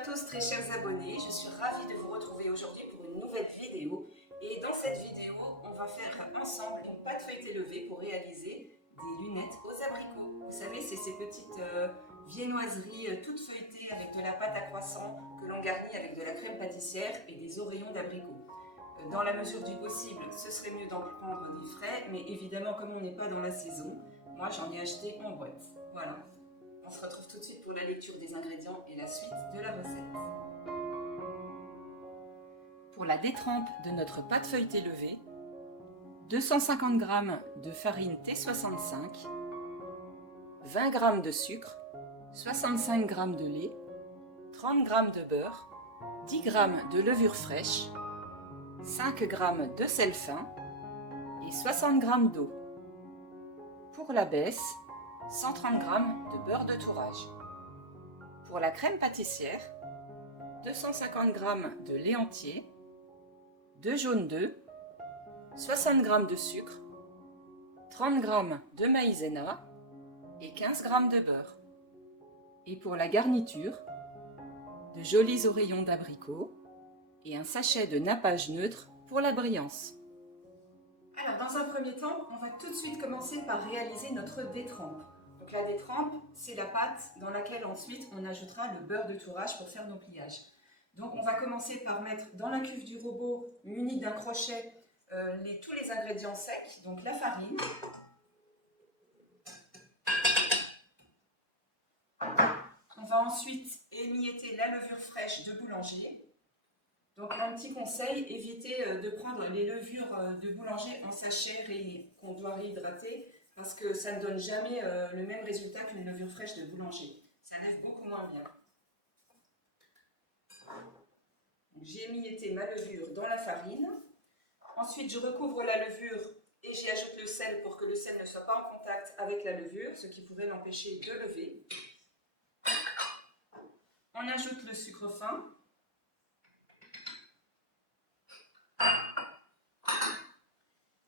à tous très chers abonnés, je suis ravie de vous retrouver aujourd'hui pour une nouvelle vidéo. Et dans cette vidéo, on va faire ensemble une pâte feuilletée levée pour réaliser des lunettes aux abricots. Vous savez, c'est ces petites viennoiseries toutes feuilletées avec de la pâte à croissant que l'on garnit avec de la crème pâtissière et des oreillons d'abricot. Dans la mesure du possible, ce serait mieux d'en prendre des frais, mais évidemment, comme on n'est pas dans la saison, moi j'en ai acheté en boîte. Voilà. On se retrouve tout de suite pour la lecture des ingrédients et la suite de la recette. Pour la détrempe de notre pâte feuilletée levée, 250 g de farine T65, 20 g de sucre, 65 g de lait, 30 g de beurre, 10 g de levure fraîche, 5 g de sel fin et 60 g d'eau. Pour la baisse, 130 g de beurre de tourage. Pour la crème pâtissière, 250 g de lait entier, 2 jaunes d'œufs, 60 g de sucre, 30 g de maïzena et 15 g de beurre. Et pour la garniture, de jolis oreillons d'abricot et un sachet de nappage neutre pour la brillance. Alors dans un premier temps, on va tout de suite commencer par réaliser notre détrempe. Donc la détrempe, c'est la pâte dans laquelle ensuite on ajoutera le beurre de tourage pour faire nos pliages. Donc on va commencer par mettre dans la cuve du robot, muni d'un crochet, tous les ingrédients secs, donc la farine, on va ensuite émietter la levure fraîche de boulanger. Donc un petit conseil, évitez de prendre les levures de boulanger en sachet qu'on doit réhydrater parce que ça ne donne jamais le même résultat qu'une levure fraîche de boulanger. Ça lève beaucoup moins bien. J'ai émietté ma levure dans la farine. Ensuite, je recouvre la levure et j'y ajoute le sel pour que le sel ne soit pas en contact avec la levure, ce qui pourrait l'empêcher de lever. On ajoute le sucre fin.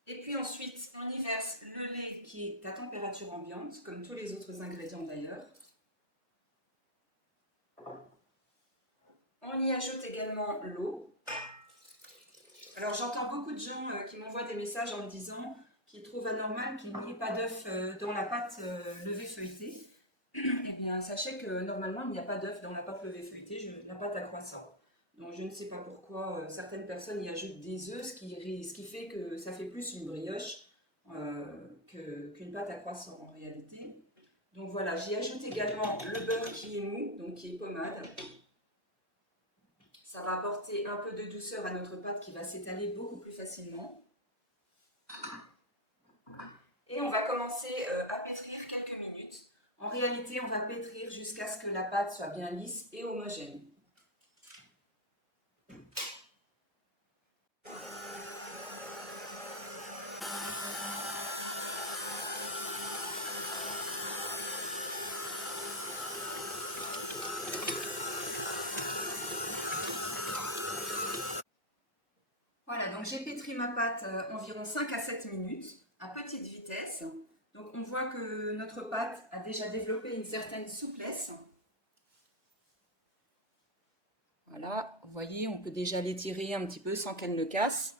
Et puis ensuite, on y verse le lait qui est à température ambiante, comme tous les autres ingrédients d'ailleurs. On y ajoute également l'eau. Alors j'entends beaucoup de gens qui m'envoient des messages en me disant qu'ils trouvent anormal qu'il n'y ait pas d'œuf dans la pâte levée feuilletée. Eh bien sachez que normalement il n'y a pas d'œuf dans la pâte levée feuilletée, la pâte à croissant. Donc je ne sais pas pourquoi certaines personnes y ajoutent des œufs, ce qui fait que ça fait plus une brioche qu'une pâte à croissant en réalité. Donc voilà, j'y ajoute également le beurre qui est mou, donc qui est pommade. Ça va apporter un peu de douceur à notre pâte qui va s'étaler beaucoup plus facilement. Et on va commencer à pétrir quelques minutes. En réalité, on va pétrir jusqu'à ce que la pâte soit bien lisse et homogène. Voilà, donc j'ai pétri ma pâte environ 5 à 7 minutes à petite vitesse. Donc on voit que notre pâte a déjà développé une certaine souplesse. Voilà, vous voyez, on peut déjà l'étirer un petit peu sans qu'elle ne casse.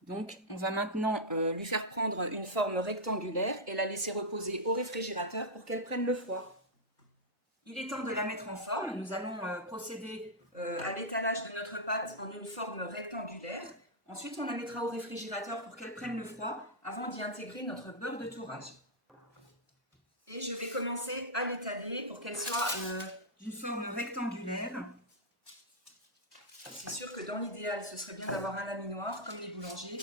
Donc on va maintenant lui faire prendre une forme rectangulaire et la laisser reposer au réfrigérateur pour qu'elle prenne le froid. Il est temps de la mettre en forme. Nous allons procéder à l'étalage de notre pâte en une forme rectangulaire. Ensuite, on la mettra au réfrigérateur pour qu'elle prenne le froid avant d'y intégrer notre beurre de tourage. Et je vais commencer à l'étaler pour qu'elle soit d'une forme rectangulaire. C'est sûr que dans l'idéal, ce serait bien d'avoir un laminoir comme les boulangers.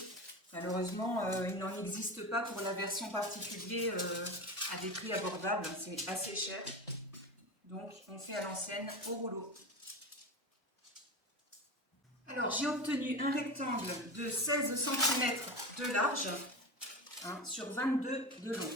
Malheureusement, il n'en existe pas pour la version particulier à des prix abordables. C'est assez cher. Donc, on fait à l'ancienne au rouleau. Alors, j'ai obtenu un rectangle de 16 cm de large sur 22 de long.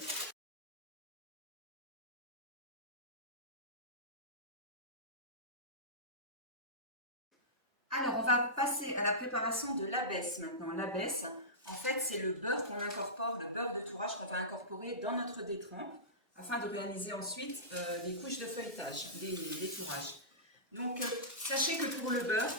Alors, on va passer à la préparation de l'abaisse maintenant. L'abaisse, en fait, c'est le beurre qu'on incorpore, le beurre de tourage qu'on va incorporer dans notre détrempe afin de réaliser ensuite les couches de feuilletage, les tourages. Donc, sachez que pour le beurre,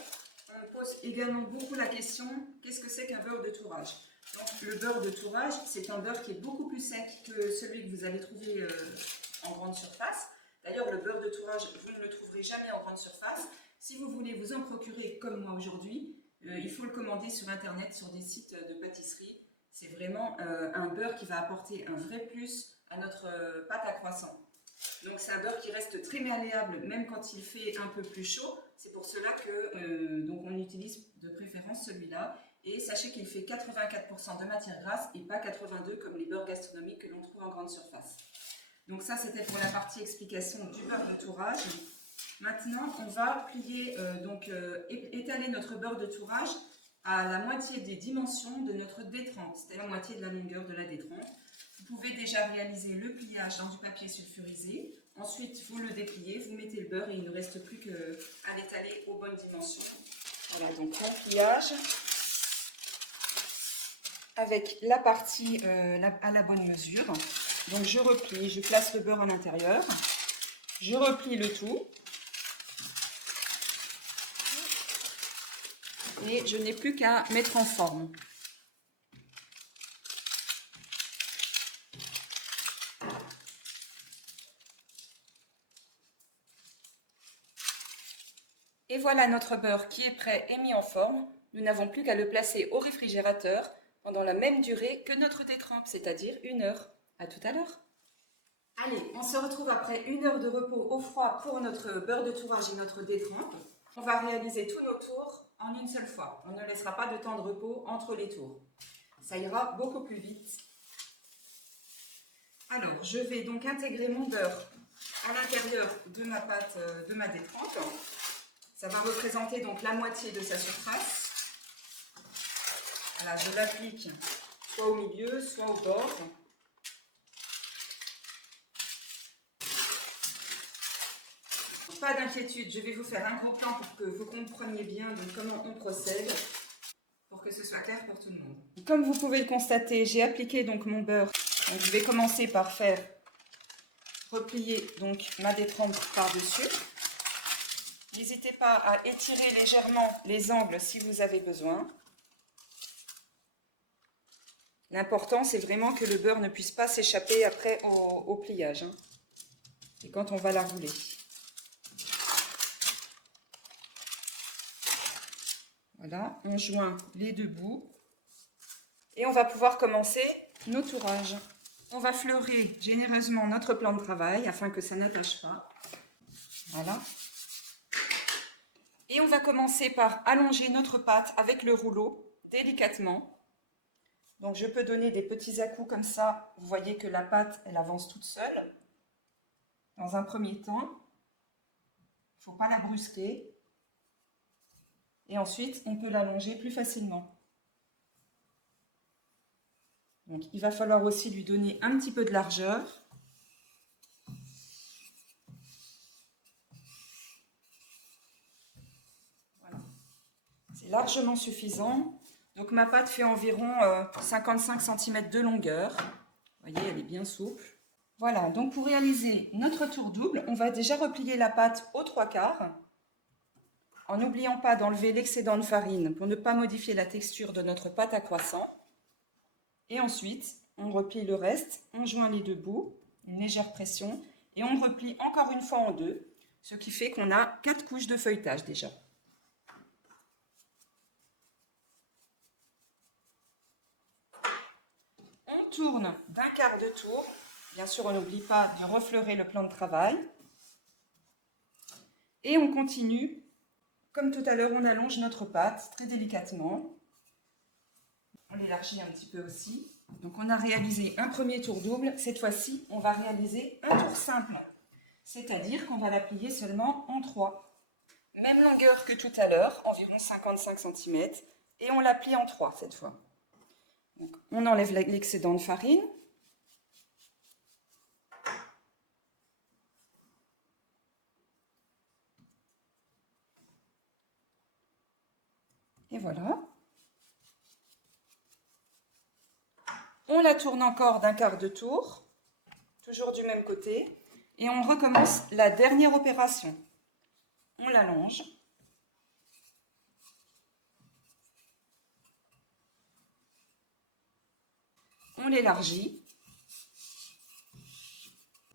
on pose également beaucoup la question, qu'est-ce que c'est qu'un beurre de tourrage? Donc, le beurre de tourrage, c'est un beurre qui est beaucoup plus sec que celui que vous allez trouver en grande surface. D'ailleurs, le beurre de tourrage, vous ne le trouverez jamais en grande surface. Si vous voulez vous en procurer comme moi aujourd'hui, il faut le commander sur Internet, sur des sites de pâtisserie. C'est vraiment un beurre qui va apporter un vrai plus à notre pâte à croissant. Donc c'est un beurre qui reste très malléable même quand il fait un peu plus chaud. C'est pour cela que donc on utilise de préférence celui-là. Et sachez qu'il fait 84% de matière grasse et pas 82% comme les beurres gastronomiques que l'on trouve en grande surface. Donc ça c'était pour la partie explication du beurre de tourrage. Maintenant on va plier, étaler notre beurre de tourrage à la moitié des dimensions de notre détrempe, c'est-à-dire la moitié de la longueur de la détrempe. Vous pouvez déjà réaliser le pliage dans du papier sulfurisé. Ensuite, vous le dépliez, vous mettez le beurre et il ne reste plus qu'à l'étaler aux bonnes dimensions. Voilà, donc mon pliage avec la partie à la bonne mesure. Donc je replie, je place le beurre à l'intérieur. Je replie le tout. Et je n'ai plus qu'à mettre en forme. Et voilà notre beurre qui est prêt et mis en forme. Nous n'avons plus qu'à le placer au réfrigérateur pendant la même durée que notre détrempe, c'est-à-dire 1 heure. À tout à l'heure. Allez, on se retrouve après 1 heure de repos au froid pour notre beurre de tourrage et notre détrempe. On va réaliser tous nos tours en une seule fois. On ne laissera pas de temps de repos entre les tours. Ça ira beaucoup plus vite. Alors, je vais donc intégrer mon beurre à l'intérieur de ma pâte, de ma détrempe. Ça va représenter donc la moitié de sa surface. Voilà, je l'applique soit au milieu, soit au bord. Pas d'inquiétude, je vais vous faire un gros plan pour que vous compreniez bien donc comment on procède, pour que ce soit clair pour tout le monde. Comme vous pouvez le constater, j'ai appliqué donc mon beurre. Donc, je vais commencer par faire replier donc ma détrempe par-dessus. N'hésitez pas à étirer légèrement les angles si vous avez besoin. L'important, c'est vraiment que le beurre ne puisse pas s'échapper après au pliage. Et quand on va la rouler. Voilà, on joint les deux bouts. Et on va pouvoir commencer nos tourrages. On va fleurer généreusement notre plan de travail afin que ça n'attache pas. Voilà. Et on va commencer par allonger notre pâte avec le rouleau, délicatement. Donc je peux donner des petits à-coups comme ça. Vous voyez que la pâte, elle avance toute seule. Dans un premier temps, il ne faut pas la brusquer. Et ensuite, on peut l'allonger plus facilement. Donc il va falloir aussi lui donner un petit peu de largeur. C'est largement suffisant. Donc ma pâte fait environ 55 cm de longueur. Vous voyez, elle est bien souple. Voilà, donc pour réaliser notre tour double, on va déjà replier la pâte aux 3/4, en n'oubliant pas d'enlever l'excédent de farine pour ne pas modifier la texture de notre pâte à croissant. Et ensuite, on replie le reste, on joint les deux bouts, une légère pression, et on replie encore une fois en deux, ce qui fait qu'on a 4 couches de feuilletage déjà. On tourne d'1/4 de tour. Bien sûr, on n'oublie pas de refleurer le plan de travail. Et on continue. Comme tout à l'heure, on allonge notre pâte très délicatement. On l'élargit un petit peu aussi. Donc on a réalisé un premier tour double. Cette fois-ci, on va réaliser un tour simple. C'est-à-dire qu'on va la plier seulement en 3. Même longueur que tout à l'heure, environ 55 cm. Et on la plie en 3 cette fois. Donc, on enlève l'excédent de farine. Et voilà. On la tourne encore d'1/4 de tour, toujours du même côté. Et on recommence la dernière opération. on l'allonge. On l'élargit.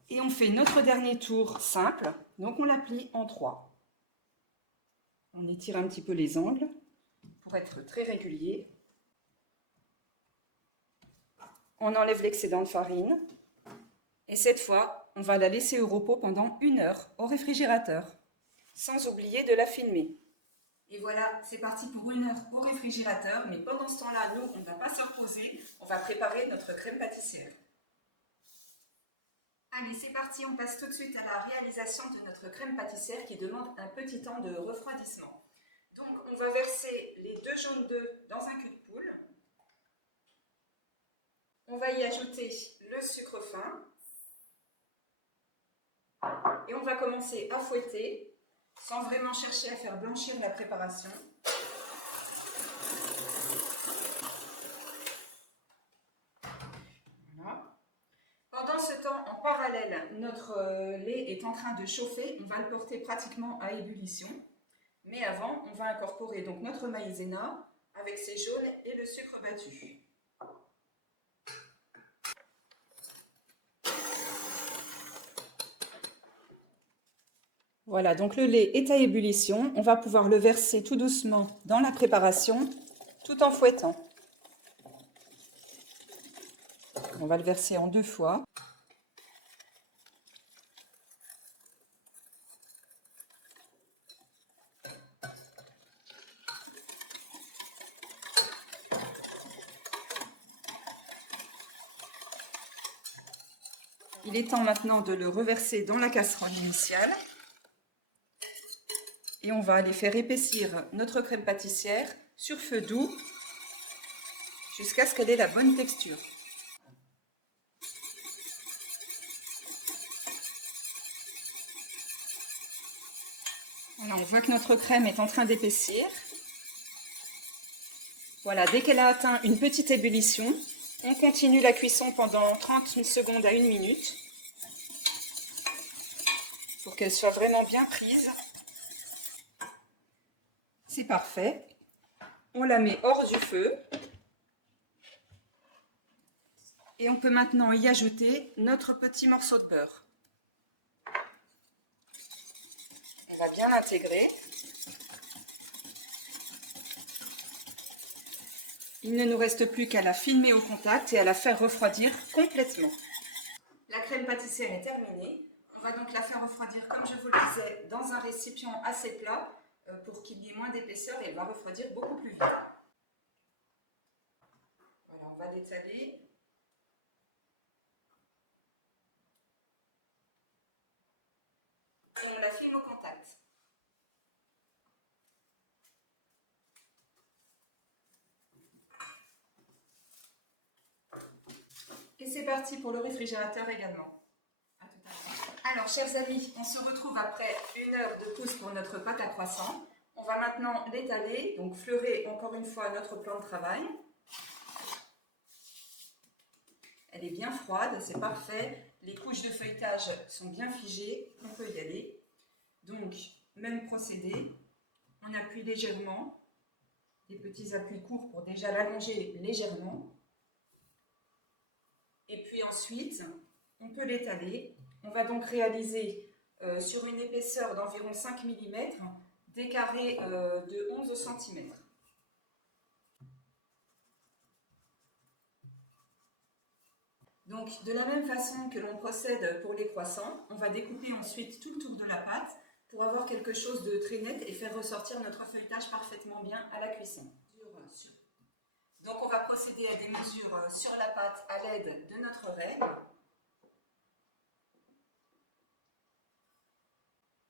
Et on fait notre dernier tour simple, donc on la plie en 3. On étire un petit peu les angles pour être très régulier. On enlève l'excédent de farine. Et cette fois, on va la laisser au repos pendant 1 heure au réfrigérateur, sans oublier de la filmer. Et voilà, c'est parti pour 1 heure au réfrigérateur, mais pendant ce temps-là, nous, on ne va pas se reposer, on va préparer notre crème pâtissière. Allez, c'est parti, on passe tout de suite à la réalisation de notre crème pâtissière qui demande un petit temps de refroidissement. Donc, on va verser les 2 jaunes d'œufs dans un cul de poule. On va y ajouter le sucre fin. Et on va commencer à fouetter, sans vraiment chercher à faire blanchir la préparation. Voilà. Pendant ce temps, en parallèle, notre lait est en train de chauffer. On va le porter pratiquement à ébullition. Mais avant, on va incorporer donc notre maïzena avec ses jaunes et le sucre battu. Voilà, donc le lait est à ébullition. On va pouvoir le verser tout doucement dans la préparation, tout en fouettant. On va le verser en 2 fois. Il est temps maintenant de le reverser dans la casserole initiale. Et on va aller faire épaissir notre crème pâtissière sur feu doux jusqu'à ce qu'elle ait la bonne texture. Voilà, on voit que notre crème est en train d'épaissir. Voilà, dès qu'elle a atteint une petite ébullition, on continue la cuisson pendant 30 secondes à 1 minute pour qu'elle soit vraiment bien prise. C'est parfait. On la met hors du feu. Et on peut maintenant y ajouter notre petit morceau de beurre. On va bien l'intégrer. Il ne nous reste plus qu'à la filmer au contact et à la faire refroidir complètement. La crème pâtissière est terminée. On va donc la faire refroidir, comme je vous le disais, dans un récipient assez plat pour qu'il y ait moins d'épaisseur et elle va refroidir beaucoup plus vite. Voilà, on va l'étaler. Et on la filme au contact. Et c'est parti pour le réfrigérateur également. À tout à l'heure. Alors, chers amis, on se retrouve après 1 heure de pause pour notre pâte à croissant. On va maintenant l'étaler, donc fleurer encore une fois notre plan de travail. Elle est bien froide, c'est parfait. Les couches de feuilletage sont bien figées, on peut y aller. Donc, même procédé, on appuie légèrement, des petits appuis courts pour déjà l'allonger légèrement. Et puis ensuite, on peut l'étaler. On va donc réaliser sur une épaisseur d'environ 5 mm des carrés de 11 cm. Donc, de la même façon que l'on procède pour les croissants, on va découper ensuite tout le tour de la pâte pour avoir quelque chose de très net et faire ressortir notre feuilletage parfaitement bien à la cuisson. Donc, on va procéder à des mesures sur la pâte à l'aide de notre règle.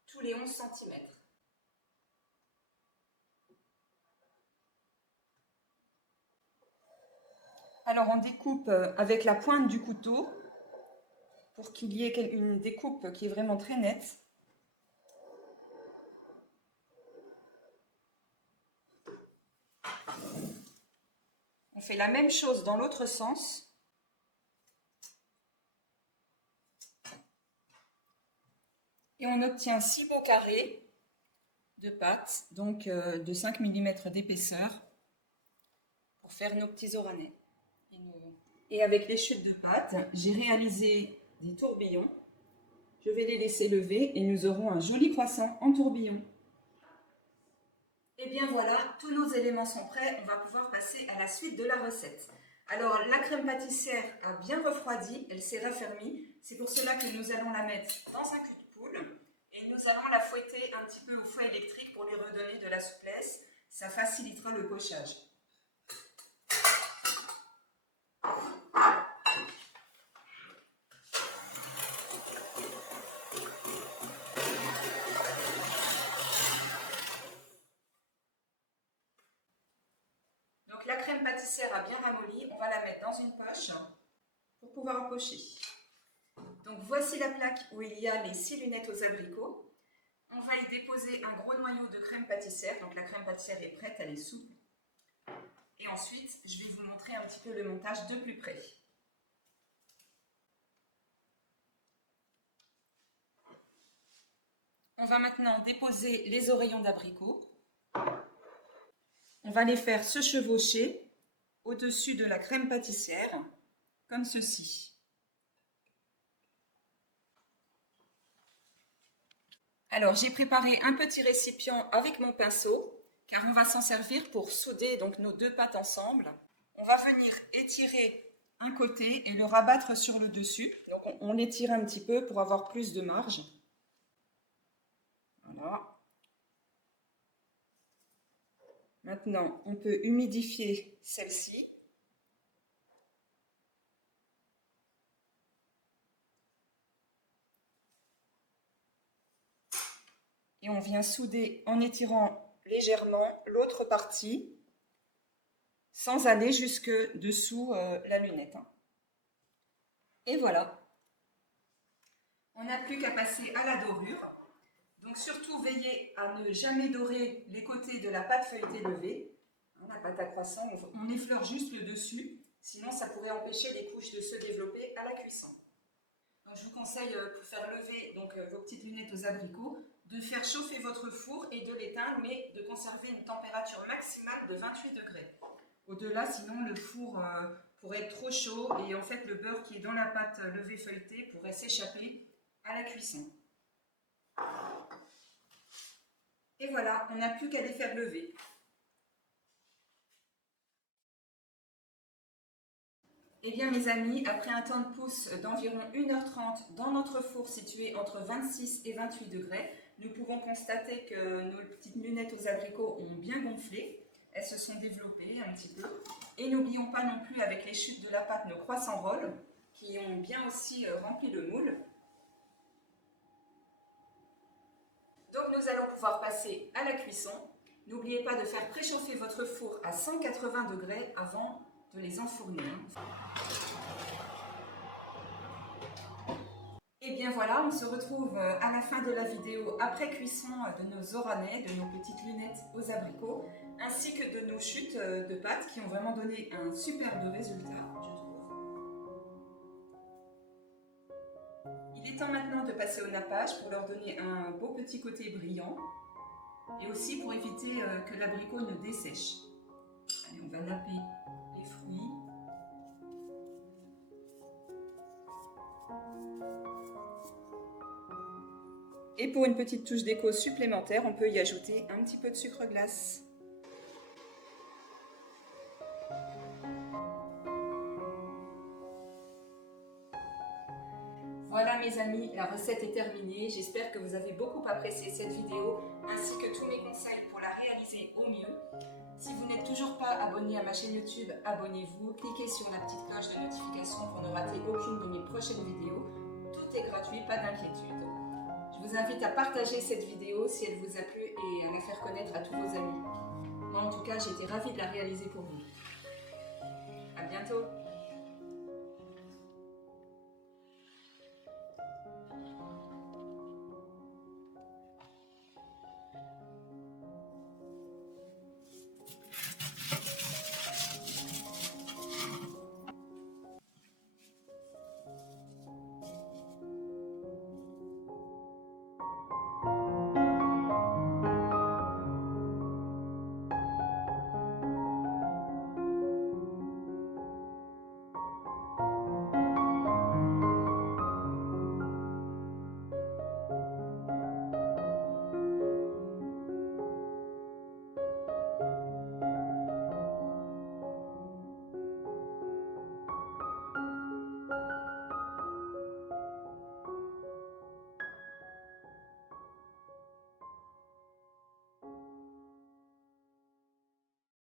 Tous les 11 cm. Alors, on découpe avec la pointe du couteau pour qu'il y ait une découpe qui est vraiment très nette. On fait la même chose dans l'autre sens. Et on obtient 6 beaux carrés de pâte, donc de 5 mm d'épaisseur, pour faire nos petits oranais. Et avec les chutes de pâte, j'ai réalisé des tourbillons. Je vais les laisser lever et nous aurons un joli croissant en tourbillon. Et bien voilà, tous nos éléments sont prêts, on va pouvoir passer à la suite de la recette. Alors la crème pâtissière a bien refroidi, elle s'est raffermie, c'est pour cela que nous allons la mettre dans un cul de poule et nous allons la fouetter un petit peu au fouet électrique pour lui redonner de la souplesse, ça facilitera le pochage. Donc la crème pâtissière a bien ramolli, on va la mettre dans une poche pour pouvoir pocher. Donc voici la plaque où il y a les 6 lunettes aux abricots. On va y déposer un gros noyau de crème pâtissière, donc la crème pâtissière est prête, elle est souple. Et ensuite, je vais vous montrer un petit peu le montage de plus près. On va maintenant déposer les oreillons d'abricot. On va les faire se chevaucher au-dessus de la crème pâtissière, comme ceci. Alors, j'ai préparé un petit récipient avec mon pinceau, car on va s'en servir pour souder donc nos deux pâtes ensemble. On va venir étirer un côté et le rabattre sur le dessus. Donc, on l'étire un petit peu pour avoir plus de marge. Voilà. Maintenant, on peut humidifier celle-ci. Et on vient souder en étirant légèrement l'autre partie sans aller jusque dessous la lunette. Et voilà. On n'a plus qu'à passer à la dorure. Donc surtout veillez à ne jamais dorer les côtés de la pâte feuilletée levée. La pâte à croissant, on effleure juste le dessus, sinon ça pourrait empêcher les couches de se développer à la cuisson. Donc, je vous conseille pour faire lever donc, vos petites lunettes aux abricots, de faire chauffer votre four et de l'éteindre, mais de conserver une température maximale de 28 degrés. Au-delà, sinon le four pourrait être trop chaud et en fait le beurre qui est dans la pâte levée feuilletée pourrait s'échapper à la cuisson. Et voilà, on n'a plus qu'à les faire lever. Eh bien mes amis, après un temps de pousse d'environ 1h30 dans notre four situé entre 26 et 28 degrés, nous pouvons constater que nos petites lunettes aux abricots ont bien gonflé. Elles se sont développées un petit peu. Et n'oublions pas non plus avec les chutes de la pâte nos croissants rolls qui ont bien aussi rempli le moule. Donc nous allons pouvoir passer à la cuisson. N'oubliez pas de faire préchauffer votre four à 180 degrés avant de les enfourner. Et bien voilà, on se retrouve à la fin de la vidéo après cuisson de nos oranais, de nos petites lunettes aux abricots, ainsi que de nos chutes de pâte qui ont vraiment donné un superbe résultat, je trouve. Il est temps maintenant de passer au nappage pour leur donner un beau petit côté brillant et aussi pour éviter que l'abricot ne dessèche. Allez, on va napper les fruits. Et pour une petite touche d'éco supplémentaire, on peut y ajouter un petit peu de sucre glace. Voilà mes amis, la recette est terminée. J'espère que vous avez beaucoup apprécié cette vidéo ainsi que tous mes conseils pour la réaliser au mieux. Si vous n'êtes toujours pas abonné à ma chaîne YouTube, abonnez-vous. Cliquez sur la petite cloche de notification pour ne rater aucune de mes prochaines vidéos. Tout est gratuit, pas d'inquiétude. Je vous invite à partager cette vidéo si elle vous a plu et à la faire connaître à tous vos amis. Moi en tout cas, j'ai été ravie de la réaliser pour vous. À bientôt!